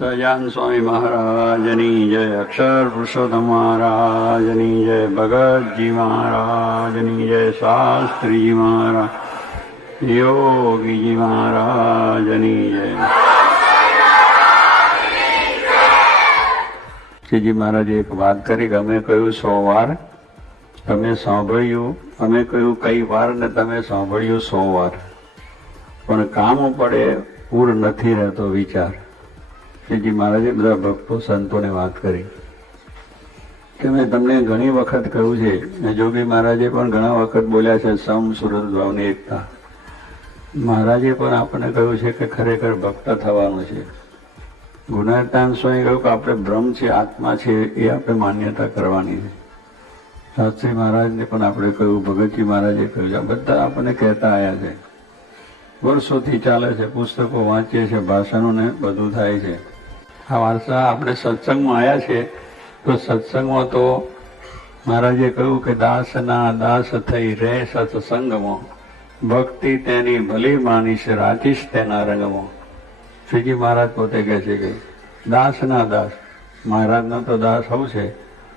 સજાન સ્વામી મહારાજની જય અક્ષર પુરુષોત્તમ મહારાજની જય ભગતજી મહારાજની જય શાસ્ત્રીજી મહારાજ યોગીજી મહારાજની જય શ્રીજી મહારાજે એક વાત કરી કે અમે કહ્યું સો વાર, તમે સાંભળ્યું, અમે કહ્યું કઈ વાર ને તમે સાંભળ્યું સો વાર. પણ કામ પડે, પૂર નથી રહેતો વિચાર. શ્રીજી મહારાજે બધા ભક્તો, સંતોને વાત કરી. કે મેં તમને ઘણી વખત કહ્યું છે ને જોગી મહારાજે પણ ઘણા વખત બોલ્યા છે, સમ સુરત ભાવની એકતા. મહારાજે પણ આપણને કહ્યું છે કે ખરેખર ભક્ત થવાનું છે. ગુણાતાન સ્વામી કહ્યું કે આપણે બ્રહ્મ છે, આત્મા છે, એ આપણે માન્યતા કરવાની છે. શાસ્ત્રી મહારાજને પણ આપણે કહ્યું, ભગતજી મહારાજે કહ્યું આ બધા આપણને કહેતા આવ્યા છે. વર્ષોથી ચાલે છે, પુસ્તકો વાંચીએ છીએ ભાષણોને બધું થાય છે. આ વારસા આપણે સત્સંગમાં આવ્યા છે. તો સત્સંગમાં તો મહારાજે કહ્યું કે દાસના દાસ થઈ રહે સત્સંગમાં. ભક્તિ તેની ભલી માનીશ રાચીશ તેના રંગમાં. શ્રીજી મહારાજ પોતે કહે છે કે દાસના દાસ, મહારાજનો તો દાસ હોવ છે,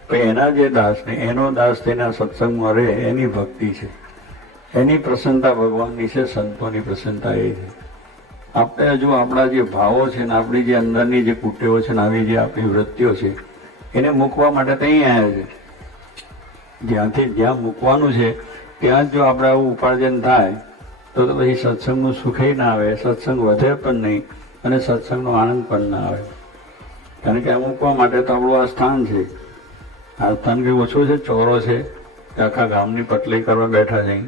પણ એના જે દાસ ને, એનો દાસ તેના સત્સંગમાં રહે, એની ભક્તિ છે. એની પ્રસન્નતા ભગવાનની છે, સંતોની પ્રસન્નતા એ છે. આપણે જો આપણા જે ભાવો છે ને, આપણી જે અંદરની જે કુટેવો છે ને, આવી જે આપણી વૃત્તિઓ છે, એને મૂકવા માટે તો અહીં આવ્યા છે. જ્યાંથી જ્યાં મૂકવાનું છે, ત્યાં જ આપણે આવું ઉપાર્જન થાય, તો પછી સત્સંગનું સુખે ના આવે, સત્સંગ વધે પણ નહીં, અને સત્સંગનો આનંદ પણ ના આવે. કારણ કે આ મૂકવા માટે તો આપણું આ સ્થાન છે. આ સ્થાન કંઈ ઓછું છે? ચોરો છે. આખા ગામની પટલી કરવા બેઠા છે.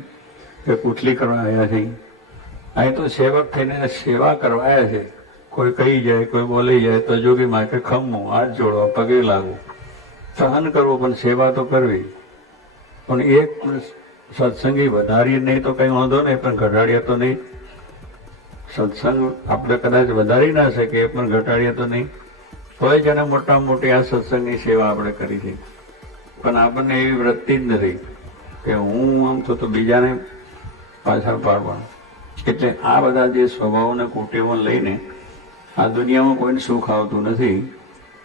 કે કુટલી કરવા આવ્યા છે. અહીં તો સેવક થઈને સેવા કરવા છે. કોઈ કહી જાય, કોઈ બોલી જાય, તો જોગી માં કે ખમવું હાથ જોડવા પગે લાગવું સહન કરવું પણ સેવા તો કરવી. પણ એક સત્સંગી વધારીએ નહીં તો કઈ વાંધો નહીં, પણ ઘટાડીએ તો નહીં. સત્સંગ આપણે કદાચ વધારી ના શકીએ, પણ ઘટાડીએ તો નહીં. તોય જેને મોટા મોટી આ સત્સંગની સેવા આપણે કરી છે. પણ આપણને એવી વૃત્તિ જ નથી કે હું આમ તો બીજાને પાછળ પાડવાનું. એટલે આ બધા જે સ્વભાવના કુટેવો લઈને આ દુનિયામાં કોઈને સુખ આવતું નથી,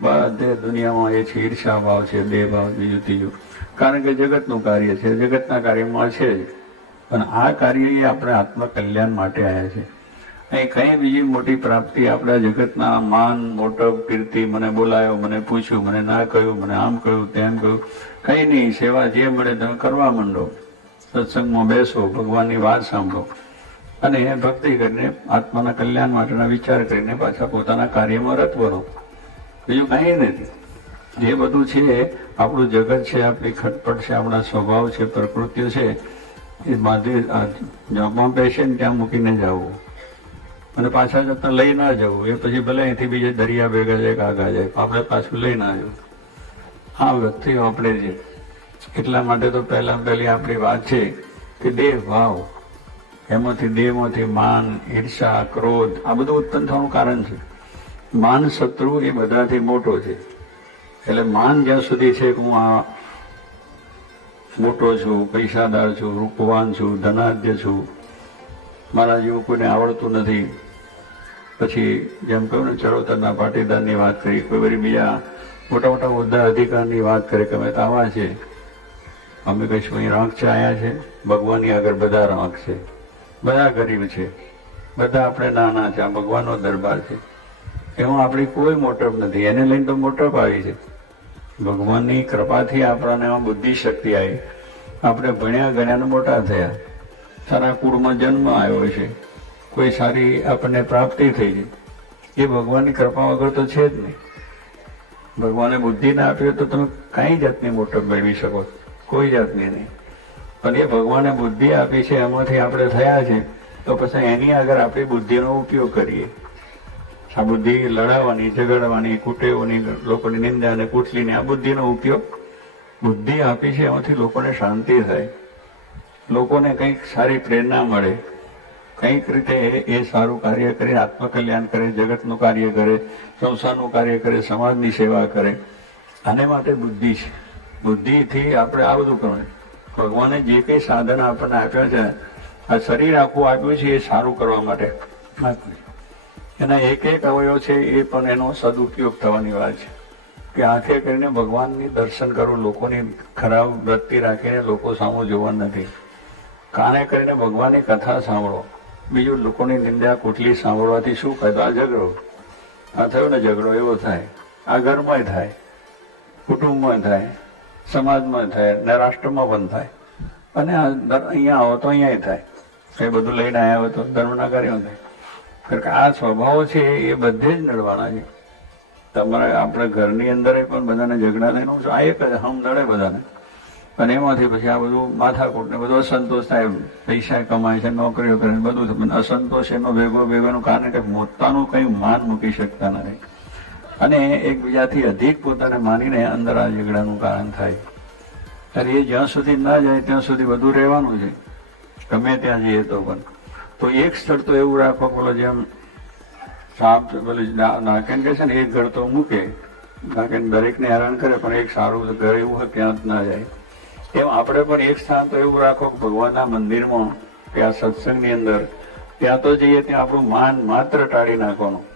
બધે દુનિયામાં એ છે ઈર્ષા ભાવ છે દેહ ભાવ, બીજું ત્રીજું. કારણ કે જગતનું કાર્ય છે, જગતના કાર્યમાં છે જ. પણ આ કાર્ય એ આપણે આત્મકલ્યાણ માટે આવ્યા છે. અહીં કઈ બીજી મોટી પ્રાપ્તિ આપણા જગતના માન મોટપ કીર્તિ, મને બોલાયો, મને પૂછ્યું, મને ના કહ્યું, મને આમ કહ્યું, તેમ કહ્યું. કઈ નહીં, સેવા જે મળે તમે કરવા માંડો. સત્સંગમાં બેસો, ભગવાનની વાત સાંભળો. અને ભક્તિ કરીને આત્માના કલ્યાણ માટેના વિચાર કરીને પાછા પોતાના કાર્યમાં રત બનો. બીજું કંઈ નથી. જે બધું છે, આપણું જગત છે, આપણી ખટપટ છે, આપણા સ્વભાવ છે, પ્રકૃતિઓ છે, એ બાંધી જોબમાં બેસે ને ત્યાં મૂકીને જવું અને પાછા જતા લઈ ના જવું એ પછી ભલે અહીંથી બીજે દરિયા ભેગા જાય કાગા જાય આપણે પાછું લઈ ના જવું આ વ્યક્તિઓ આપણે છે એટલા માટે તો પહેલા પહેલી આપણી વાત છે કે દેહ ભાવ એમાંથી દેહમાંથી માન, ઈર્ષા, ક્રોધ, આ બધું ઉત્પન્ન થવાનું કારણ છે. માન શત્રુ એ બધાથી મોટો છે. એટલે માન જ્યાં સુધી છે કે હું આ મોટો છું, પૈસાદાર છું, રૂપવાન છું, ધનાઢ્ય છું, મારા જેવું કોઈને આવડતું નથી. પછી જેમ કહ્યું ને, ચરોતરના પાટીદારની વાત કરી, કોઈ વળી બીજા મોટા મોટા હોદ્દા અધિકારની વાત કરે કે અમે તો આવા છે અમે કહીશું, અહીં રાંક છે આયા છે. ભગવાનની આગળ બધા રાંક છે. બધા ગરીબ છે. બધા આપણે નાના છે. આ ભગવાનનો દરબાર છે. એમાં આપણી કોઈ મોટપ નથી. એને લઈને તો મોટપ આવી છે. ભગવાનની કૃપાથી આપણને એમાં બુદ્ધિ શક્તિ આવી. આપણે ભણ્યા ગણ્યાને મોટા થયા. સારા કુળમાં જન્મ આવ્યો છે. કોઈ સારી આપણને પ્રાપ્તિ થઈ છે. એ ભગવાનની કૃપા વગર તો છે જ નહીં. ભગવાને બુદ્ધિ ના આપી તો તમે કઈ જાતની મોટપ મેળવી શકો. કોઈ જાતની નહીં. પણ એ ભગવાને બુદ્ધિ આપી છે, એમાંથી આપણે થયા છે, તો પછી એની આગળ આપણી બુદ્ધિનો ઉપયોગ કરીએ. આ બુદ્ધિ લડાવવાની, ઝઘડવાની, કુટેવોની, લોકોની નિંદા અને કુટલીની આ બુદ્ધિનો ઉપયોગ બુદ્ધિ આપી છે, એમાંથી લોકોને શાંતિ થાય. લોકોને કંઈક સારી પ્રેરણા મળે. કંઈક રીતે એ- સારું કાર્ય કરે, આત્મકલ્યાણ કરે, જગતનું કાર્ય કરે, સંસારનું કાર્ય કરે, સમાજની સેવા કરે. આને માટે બુદ્ધિ છે. બુદ્ધિથી આપણે આ બધું કરવાનું. ભગવાને જે કંઈ સાધન આપણને આપ્યા છે આ શરીર આખું આપ્યું છે એ સારું કરવા માટે. એના એક એક અવયવ છે એ પણ એનો સદુપયોગ થવાની વાત છે. કે આંખે કરીને ભગવાનની દર્શન કરવું લોકોની ખરાબ વૃત્તિ રાખીને લોકો સામું જોવા નથી. કાને કરીને ભગવાનની કથા સાંભળો. બીજું લોકોની નિંદા કુટલી સાંભળવાથી શું ફાયદો? આ ઝઘડો. આ થયો ને ઝઘડો એવો થાય. આ ઘરમાં થાય. કુટુંબમાં થાય. સમાજમાં થાય ને રાષ્ટ્રમાં પણ થાય. અને અહીંયા આવો તો અહીંયા થાય. એ બધું લઈને આવ્યા હોય તો ધર્મના કાર્યો થાય કે આ સ્વભાવો છે એ બધે જ નડવાના છે. તમારે આપણે ઘરની અંદર પણ બધાને ઝઘડા થઈને આ એક જ હમ નડે બધાને. અને એમાંથી પછી આ બધું માથાકૂટ ને બધું અસંતોષ થાય પૈસા કમાય છે, નોકરીઓ કરે બધું. પણ અસંતોષ એનો ભેગો ભેગોનું કારણ કે પોતાનું કઈ માન મૂકી શકતા નથી. અને એકબીજાથી અધિક પોતાને માનીને અંદર આ ઝઘડાનું કારણ થાય. ત્યારે એ જ્યાં સુધી ના જાય, ત્યાં સુધી બધું રહેવાનું છે. ગમે ત્યાં જઈએ તો પણ. તો એક સ્થળ તો એવું રાખો, બોલો જેમ સાપ પેલું નાકેન કહે છે ને, એક ઘર તો મૂકે. નાકેન દરેકને હેરાન કરે, પણ એક સારું ઘર એવું હોય ત્યાં જ ના જાય. એમ આપણે પણ એક સ્થાન તો એવું રાખો કે ભગવાનના મંદિરમાં કે આ સત્સંગની અંદર, ત્યાં તો જઈએ, ત્યાં આપણું માન માત્ર ટાળી નાખવાનું.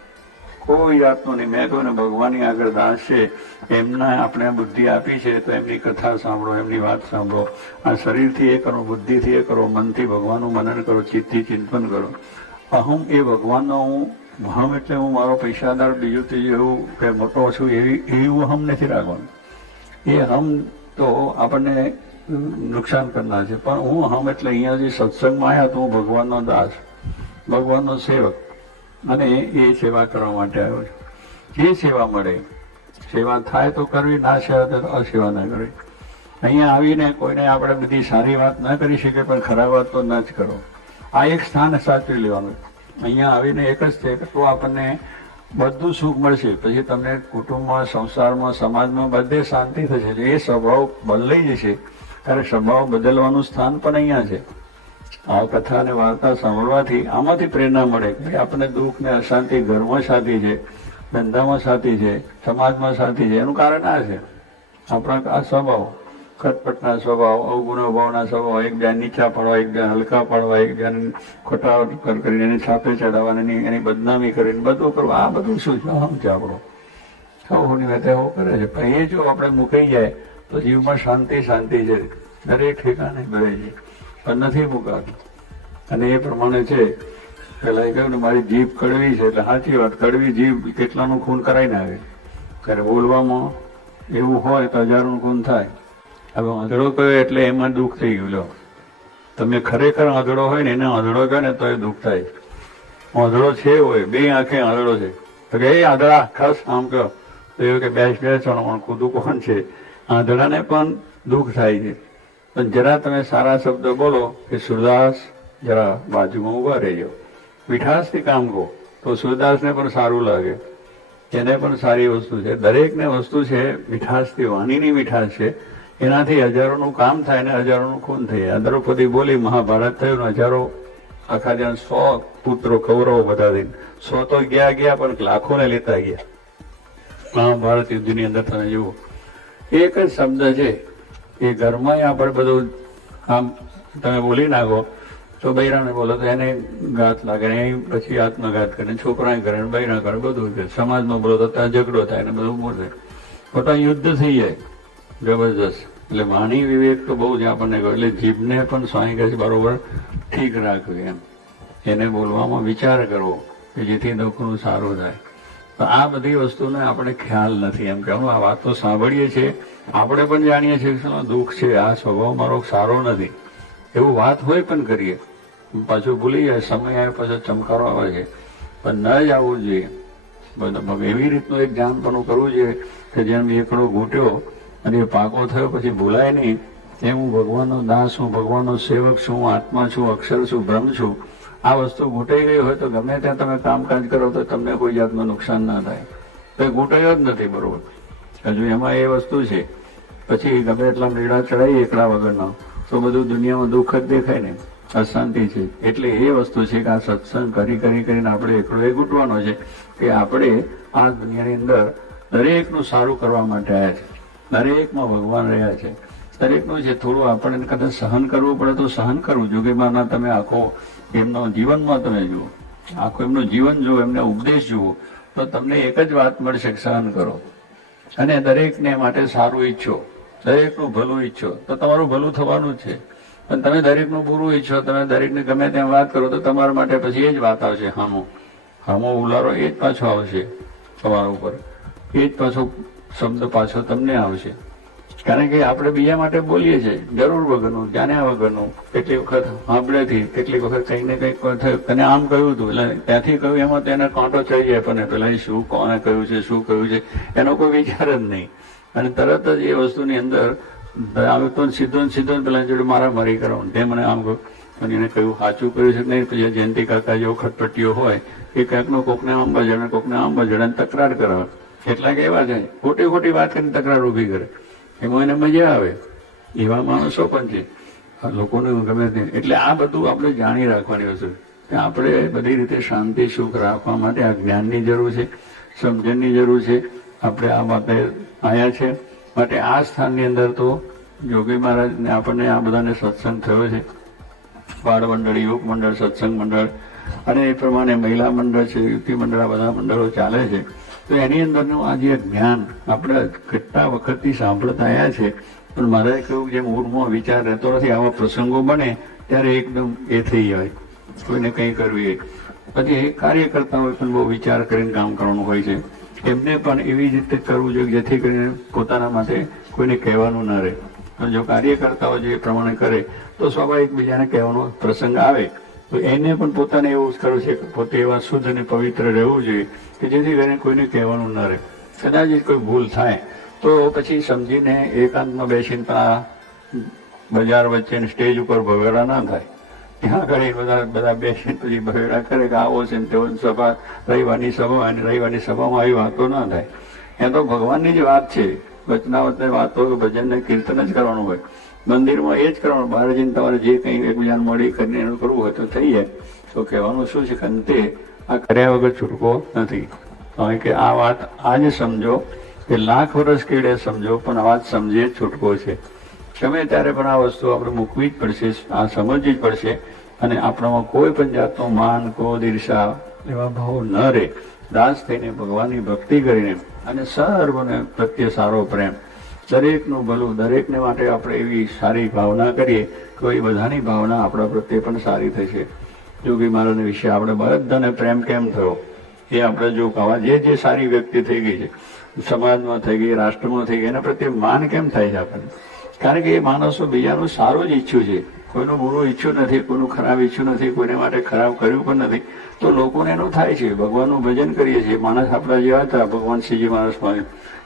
કોઈ જાતનું નહીં મેં કહ્યું ને ભગવાનની આગળ દાસ છે એમના આપણે બુદ્ધિ આપી છે તો એમની કથા સાંભળો, એમની વાત સાંભળો. આ શરીરથી એ કરો, બુદ્ધિથી એ કરો, મનથી ભગવાનનું મનન કરો, ચિત્તથી ચિંતન કરો. અહમ એ ભગવાનનો હું હમ એટલે હું મારો પૈસાદાર, બીજું ત્રીજું એવું કે મોટો છું એવી, એવું હમ નથી રાખવાનું. એ હમ તો આપણને નુકસાન કરનાર છે. પણ હું હમ એટલે અહીંયા જે સત્સંગમાં આવ્યા તો હું ભગવાનનો દાસ, ભગવાનનો સેવક. અને એ સેવા કરવા માટે આવ્યો છું. જે સેવા મળે, સેવા થાય તો કરવી, ના સેવા તો અસેવા ના કરવી. અહીંયા આવીને કોઈને આપણે બધી સારી વાત ના કરી શકીએ પણ ખરાબ વાત તો ના જ કરો. આ એક સ્થાન સાચવી લેવાનું. અહીંયા આવીને એક જ છે તો આપણને બધું સુખ મળશે. પછી તમને કુટુંબમાં, સંસારમાં, સમાજમાં બધે શાંતિ થશે. એ સ્વભાવ બદલાઈ જશે. ત્યારે સ્વભાવ બદલવાનું સ્થાન પણ અહીંયા છે. આ કથા અને વાર્તા સાંભળવાથી આમાંથી પ્રેરણા મળે કે આપણને દુઃખ ને અશાંતિ ઘરમાં સાથી છે, ધંધામાં સાથી છે, સમાજમાં સાથી છે, એનું કારણ આ છે. આપણા આ સ્વભાવ, ખટપટના સ્વભાવ અવગુણો ભાવના સ્વભાવ એકબીજા નીચા પડવા એકબીજા હલકા પડવા એકબીજાને ખોટા કરીને એની છાપે ચડાવવાની, એની બદનામી કરીને બધું કરવા. આ બધું શું છે? આમ છે આપણો. સૌની વાત એવું કરે છે. પણ એ જો આપણે મુકાઈ જાય, તો જીવમાં શાંતિ શાંતિ છે. દરેક ઠેકાણે ગળે છે. પણ નથી મુકાતું. અને એ પ્રમાણે છે પેલા એ કહ્યું ને, મારી જીભ કડવી છે. એટલે સાચી વાત, કડવી જીભ કેટલાનું ખૂન કરાવીને આવે? ત્યારે બોલવામાં એવું હોય તો હજારોનું ખૂન થાય. હવે આંધળો કયો એટલે એમાં દુઃખ થઈ ગયું, લો. તમે ખરેખર આંધળો હોય ને, એને આંધળો કહે ને, તો એ દુઃખ થાય. આંધળો છે હોય બે આંખે આંધળો છે. તો કે, એ આંધળા, ખાસ આમ કહો. તો એવું કે, બેસ બેસ, પણ કૂદું કોણ છે? આંધળાને પણ દુઃખ થાય છે. પણ જરા તમે સારા શબ્દો બોલો કે સુરદાસ જરા બાજુમાં ઊભા રહેજો. મીઠાશથી કામ કહો તો સુરદાસને પણ સારું લાગે. એને પણ સારી વસ્તુ છે. દરેકને વસ્તુ છે, મીઠાશથી, વાણીની મીઠાશ છે. એનાથી હજારોનું કામ થાય ને હજારોનું ખૂન થઈ જાય દ્રૌપદી બોલી, મહાભારત થયું ને હજારો, આખા જ્યાં સો પુત્રો કૌરવો બધા થઈને. સો તો ગયા ગયા, પણ લાખોને લેતા ગયા. મહાભારત યુદ્ધની અંદર તમે જુઓ. એક જ શબ્દ છે એ ઘરમાં આપણે બધું આમ તમે બોલી નાખો, તો બૈરાને બોલો તો એને ઘાત લાગે ને પછી આત્મઘાત કરે છોકરાએ કરે ને બૈરા કરે, બધું છે. સમાજમાં બોલો તો ત્યાં ઝઘડો થાય ને બધું બોલે ખોટા યુદ્ધ થઈ જાય, જબરજસ્ત. એટલે વાણી વિવેક તો બહુ જ આપણને કહ્યું એટલે જીભને પણ સ્વામી કહે બરોબર ઠીક રાખવી એમ. એને બોલવામાં વિચાર કરવો કે જેથી દુઃખનું સારું થાય. તો આ બધી વસ્તુને આપણે ખ્યાલ નથી. એમ કે હું આ વાત તો સાંભળીએ છીએ. આપણે પણ જાણીએ છીએ કે દુઃખ છે. આ સ્વભાવ મારો સારો નથી. એવું વાત હોય પણ કરીએ. પાછું ભૂલી જાય. સમય આવે પાછો ચમકારો આવે છે. પણ ન જ આવવું જોઈએ એવી રીતનું એક જાણપણું કરવું જોઈએ કે જેમ એકડો ઘૂંટ્યો અને એ પાકો થયો પછી ભૂલાય નહીં. એમ હું ભગવાનનો દાસ છું ભગવાનનો સેવક છું, હું આત્મા છું, અક્ષર છું, બ્રહ્મ છું. આ વસ્તુ ઘૂંટાઈ ગઈ હોય તો ગમે ત્યાં તમે કામકાજ કરો તો તમને કોઈ જાતનું નુકસાન ના થાય. તો ઘૂંટાયો જ નથી બરોબર. હજુ એમાં એ વસ્તુ છે. પછી ગમે એટલા મેળા ચડાવી એકલા વગરના, તો બધું દુનિયામાં દુઃખ જ દેખાય ને. અશાંતિ છે. એટલે એ વસ્તુ છે કે આ સત્સંગ કરી કરી કરીને આપણે એકલો એ ઘૂંટવાનો છે કે આપણે આ દુનિયાની અંદર દરેકનું સારું કરવા માટે આવ્યા છે. દરેકમાં ભગવાન રહ્યા છે. દરેકનું છે થોડું આપણને કદાચ સહન કરવું પડે તો સહન કરવું. જોગીમાના તમે આખો એમનો જીવનમાં તમે જુઓ. આખું એમનું જીવન જુઓ, એમને ઉપદેશ જુઓ, તો તમને એક જ વાત મળશે સહન કરો. અને દરેકને માટે સારું ઈચ્છો. દરેકનું ભલું ઈચ્છો. તો તમારું ભલું થવાનું છે. પણ તમે દરેકનું બુરું ઈચ્છો, તમે દરેકને ગમે તેમ વાત કરો, તો તમારા માટે પછી એ જ વાત આવશે, હામો. હામો ઉલારો એ જ પાછો આવશે તમારા ઉપર. એ જ પાછો શબ્દ પાછો તમને આવશે. કારણ કે આપણે બીજા માટે બોલીએ છીએ, જરૂર વગરનું, જાણ્યા વગરનું, કેટલી વખત સાંભળેથી કેટલીક વખત કંઈક ને કંઈક થયું. તને આમ કહ્યું હતું, એટલે ત્યાંથી કહ્યું, એમાં તેને કાંટો ચડી જાય, પણ પેલા શું કોને કહ્યું છે, શું કહ્યું છે, એનો કોઈ વિચાર જ નહીં. અને તરત જ એ વસ્તુની અંદર આવે તો સીધો ને સીધો પેલા જોડે મારા મારી કરવાનું. તે મને આમ કહ્યું અને એને કહ્યું, સાચું કર્યું છે નહીં? પછી જયંતિ કાકા જેવો ખટપટીઓ હોય, એ કાંઈકનો કોકને આમ બજાડે કોકને આમ બજાડે તકરાર કરાવે. કેટલાક એવા છે ખોટી ખોટી વાત કરીને તકરાર ઊભી કરે. એમાં એને મજા આવે. એવા માણસો પણ છે. લોકોને ગમે તે. એટલે આ બધું આપણે જાણી રાખવાની વસ્તુ. કે આપણે બધી રીતે શાંતિ, સુખ રાખવા માટે આ જ્ઞાનની જરૂર છે, સમજણની જરૂર છે. આપણે આ માટે આવ્યા છે. માટે આ સ્થાનની અંદર તો જોગી મહારાજને આપણને આ બધાને સત્સંગ થયો છે. બાળ મંડળ, યુવક મંડળ, સત્સંગ મંડળ. અને એ પ્રમાણે મહિલા મંડળ છે, યુવતી મંડળ, આ બધા મંડળો ચાલે છે. તો એની અંદરનું આ જે જ્ઞાન આપણે કેટલા વખતથી સાંભળતા આવ્યા છે, પણ મારે કહ્યું જેમ ઊર્મો વિચાર રહેતો નથી, આવા પ્રસંગો બને ત્યારે એકદમ એ થઈ જાય, કોઈને કંઈ કરવું એ પછી એ કાર્ય કરતા હોય પણ બહુ વિચાર કરીને કામ કરવાનું હોય છે. એમને પણ એવી જ રીતે કરવું જોઈએ જેથી કરીને પોતાના માટે કોઈને કહેવાનું ન રહે. જો કાર્ય કરતા હોય જે પ્રમાણે કરે, તો સ્વાભાવિક બીજાને કહેવાનો પ્રસંગ આવે. તો એને પણ પોતાને એવું કરવું છે કે પોતે એવા શુદ્ધ અને પવિત્ર રહેવું જોઈએ કે જેથી કરીને કોઈને કહેવાનું ન રહે. કદાચ કોઈ ભૂલ થાય, તો પછી સમજીને એકાંતમાં બેસીને પણ આ બજાર વચ્ચે સ્ટેજ ઉપર ભગેડા ના થાય. ત્યાં આગળ બધા બધા બેસીને પછી ભગેડા કરે કે આવો છે તેવો સભા, રવિવારની સભા અને રવિવારની સભામાં આવી વાતો ના થાય. એ તો ભગવાનની જ વાત છે. વચના વચ્ચે વાતો ભજન ને કીર્તન જ કરવાનું હોય. મંદિરમાં એ જ કરવાનું. બહાર જઈને તમારે જે કંઈ એકબીજાને મળી કરીને એનું કરવું હોય તો થઈ જાય તો કહેવાનું શું છે કે અંતે આ કર્યા વગર છૂટકો નથી. કારણ કે આ વાત આજે સમજો કે લાખ વર્ષ કેડે સમજો, પણ આ વાત સમજે છૂટકો છે. ગમે ત્યારે પણ આ વસ્તુ આપણે મૂકવી જ પડશે, આ સમજવી જ પડશે, અને આપણામાં કોઈ પણ જાતનો માન, ક્રોધ, ઈર્ષા એવા ભાવ ન રહે. દાસ થઈને ભગવાનની ભક્તિ કરીને અને સર્વને પ્રત્યે સારો પ્રેમ. દરેકનું ભલું, દરેકને માટે આપણે એવી સારી ભાવના કરીએ તો એ બધાની ભાવના આપણા પ્રત્યે પણ સારી થશે. જોગી મહારાજના વિશે આપણે બધાને પ્રેમ કેમ થયો? એ આપણે જો કહેવા, જે જે સારી વ્યક્તિ થઈ ગઈ છે, સમાજમાં થઈ ગઈ, રાષ્ટ્રમાં થઈ ગઈ, એના પ્રત્યે માન કેમ થાય છે આપણને? કારણ કે એ માણસો બીજાનું સારું જ ઈચ્છ્યું છે. કોઈનું બુરું ઈચ્છ્યું નથી, કોઈનું ખરાબ ઈચ્છ્યું નથી, કોઈને માટે ખરાબ કર્યું પણ નથી. તો લોકોને એનું થાય છે. ભગવાનનું ભજન કરીએ છીએ. માણસ આપણા જેવા હતા ભગવાન શ્રીજી મહારાજ સ્વામી.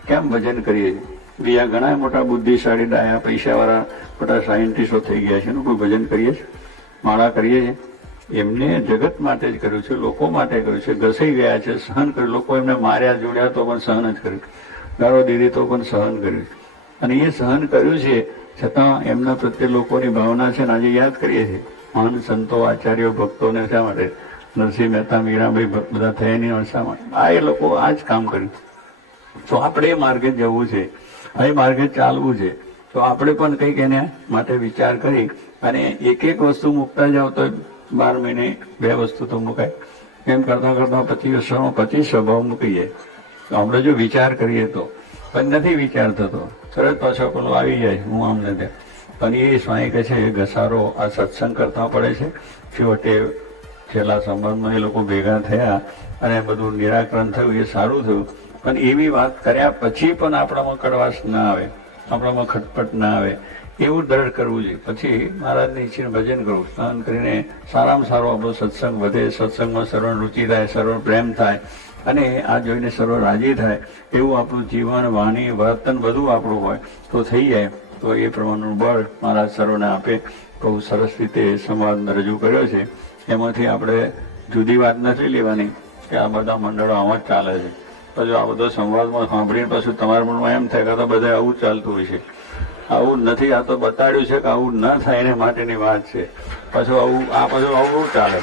કેમ ભજન કરીએ છીએ? બીજા ઘણા મોટા બુદ્ધિશાળી, ડાયા, પૈસાવાળા, મોટા સાયન્ટિસ્ટો થઈ ગયા છે એનું કોઈ ભજન કરીએ છીએ માળા કરીએ છીએ એમને જગત માટે જ કર્યું છે, લોકો માટે કર્યું છે, ઘસાઈ ગયા છે, સહન કર્યું. લોકો એમને માર્યા, જોડ્યા તો પણ સહન જ કર્યું. ગાળો દીધી તો પણ સહન કર્યું. અને એ સહન કર્યું છે, છતાં એમના પ્રત્યે લોકોની ભાવના છે ને આજે યાદ કરીએ છીએ. મહાન સંતો, આચાર્યો, ભક્તોને શા માટે? નરસિંહ મહેતા મીરાભાઈ બધા થયા નહીં શા માટે? આ એ લોકો આ જ કામ કર્યું. તો આપણે માર્ગે જવું છે. એ માર્ગે ચાલવું છે. તો આપણે પણ કંઈક એને માટે વિચાર કરી અને એક એક વસ્તુ મૂકતા જાવ તો બાર મહિને બે વસ્તુ તો મુકાય. એમ કરતાં કરતાં પચીસ વર્ષોમાં પચીસ સ્વભાવ મૂકીએ તો આપણે જો વિચાર કરીએ તો. પણ નથી વિચાર થતો. તરત પાછો પેલો આવી જાય, હું આમ નથી. પણ એ સ્વાઈ કહે છે, એ ઘસારો આ સત્સંગ કરતા પડે છે. છેવટે છેલ્લા સંબંધમાં એ લોકો ભેગા થયા અને બધું નિરાકરણ થયું, એ સારું થયું. પણ એવી વાત કર્યા પછી પણ આપણામાં કડવાશ ના આવે, આપણામાં ખટપટ ના આવે, એવું દ્રઢ કરવું જોઈએ. પછી મહારાજની ઈચ્છીને ભજન કરવું, સ્નાન કરીને સારામાં સારો આપણો સત્સંગ વધે, સત્સંગમાં સર્વ રુચિ થાય, સર્વ પ્રેમ થાય, અને આ જોઈને સર્વ રાજી થાય, એવું આપણું જીવન, વાણી, વર્તન બધું આપણું હોય, તો થઈ જાય. તો એ પ્રમાણનું બળ મહારાજ સર્વને આપે. બહુ સરસ રીતે સંવાદ રજૂ કર્યો છે. એમાંથી આપણે જુદી વાત નથી લેવાની, કે આ બધા મંડળો આમાં જ ચાલે છે. પછી આ બધો સંવાદમાં સાંભળીને પછી તમારા મનમાં એમ થાય કે તો બધા આવું ચાલતું હોય છે. આવું નથી, આ તો બતાડ્યું છે કે આવું ન થાય એને માટેની વાત છે. પાછું આવું, આ પાછું આવું ચાલે.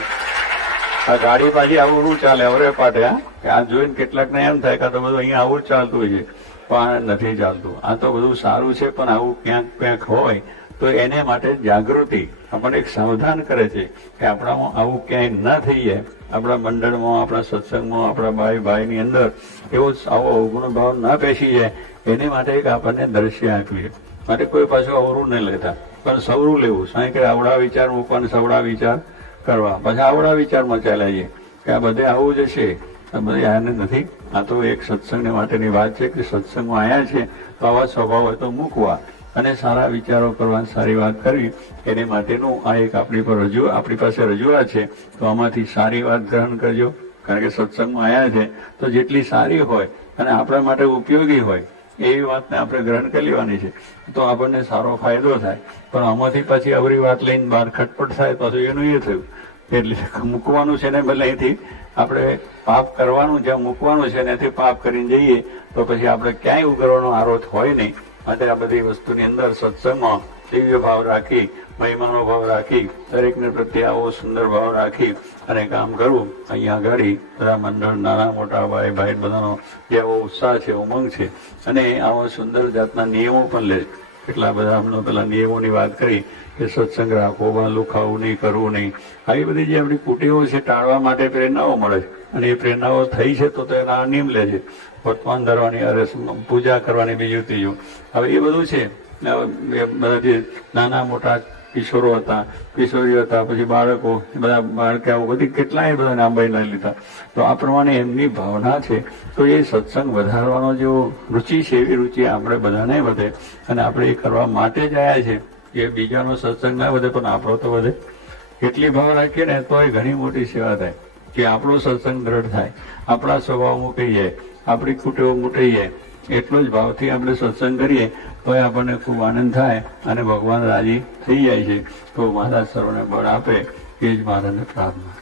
આ ગાડી પાછી આવું શું ચાલે, અવરે પાટે કે આ જોઈને કેટલાકને એમ થાય કે તો બધું અહીંયા આવું જ ચાલતું હોય છે. પણ નથી ચાલતું. આ તો બધું સારું છે, પણ આવું ક્યાંક ક્યાંક હોય. તો એને માટે જાગૃતિ આપણને એક સાવધાન કરે છે કે આપણામાં આવું ક્યાંય ન થઈ જાય. આપણા મંડળમાં, આપણા સત્સંગમાં, આપણા ભાઈ ભાઈની અંદર એવો આવો અવગુણ ભાવ ના બેસી જાય. એની માટે એક આપણને દ્રશ્ય આપીએ. માટે કોઈ પાછું અવરું નહીં લેતા. પણ સવરું લેવું. સાંઈ કે આવડા વિચાર મૂકવાને સવડા વિચાર કરવા. પછી આવડા વિચારમાં ચાલ્યા કે આ બધે આવું જ છે બધે આને નથી. આ તો એક સત્સંગને માટેની વાત છે કે સત્સંગમાં આવ્યા છે તો આવા સ્વભાવ હોય તો મૂકવા. અને સારા વિચારો કરવા સારી વાત કરવી, એને માટેનું આ એક આપણી પર રજૂ, આપણી પાસે રજૂઆત છે, તો આમાંથી સારી વાત ગ્રહણ કરજો. કારણ કે સત્સંગમાં આવ્યા છે, તો જેટલી સારી હોય અને આપણા માટે ઉપયોગી હોય, એવી વાતને આપણે ગ્રહણ કરી લેવાની છે. તો આપણને સારો ફાયદો થાય. પણ આમાંથી પછી અવરી વાત લઈને બહાર ખટપટ થાય, પાછું એનું એ થયું. એટલે મૂકવાનું છે ને ભલે અહીંથી આપણે પાપ કરવાનું, જ્યાં મૂકવાનું છે ત્યાંથી પાપ કરીને જઈએ, તો પછી આપણે ક્યાંય ઉગરવાનો આરોપ હોય નહીં. માટે આ બધી વસ્તુની અંદર સત્સંગમાં દિવ્ય ભાવ રાખી, મહિમાનો ભાવ રાખી, દરેકને પ્રત્યે આવો સુંદર ભાવ રાખી અને કામ કરવું અહીંયા આગળ બધા મંડળ, નાના, મોટા ભાઈ ભાઈ, બધાનો જે આવો ઉત્સાહ છે, ઉમંગ છે, અને આવા સુંદર જાતના નિયમો પણ લે. એટલા બધા અમને પેલા નિયમોની વાત કરી કે સત્સંગ રાખવો બાલું ખાવું નહીં, કરવું નહીં. આવી બધી જે આપણી કુટીઓ છે, ટાળવા માટે પ્રેરણાઓ મળે છે. અને એ પ્રેરણાઓ થઈ છે તો તેના નિયમ લે છે. વર્તમાન ધરવાની, અરે પૂજા કરવાની બીજું ત્રીજું હવે એ બધું છે. બધા જે નાના મોટા કિશોરો હતા, કિશોરીઓ હતા, પછી બાળકો, એ બધા બાળકે આવું બધી કેટલાય બધા નાંબાઈ લઈ લીધા. તો આ પ્રમાણે એમની ભાવના છે. તો એ સત્સંગ વધારવાનો જો રુચિ છે, એવી રુચિ આપણે બધાને વધે. અને આપણે એ કરવા માટે જ આવ્યા છે એ બીજાનો સત્સંગ ના વધે, પણ આપણો તો વધે. એટલી ભાવ રાખીએ ને તો એ ઘણી મોટી સેવા થાય. કે આપણો સત્સંગ દ્રઢ થાય. આપણા સ્વભાવ મૂકી જાય આપણી ખૂટેઓ મૂટી જાય એટલો જ ભાવથી આપણે સત્સંગ કરીએ તો આપણને ખૂબ આનંદ થાય અને ભગવાન રાજી થઈ જાય છે. તો મહારાજ સર્વને બળ આપે એ જ મારાને પ્રાર્થના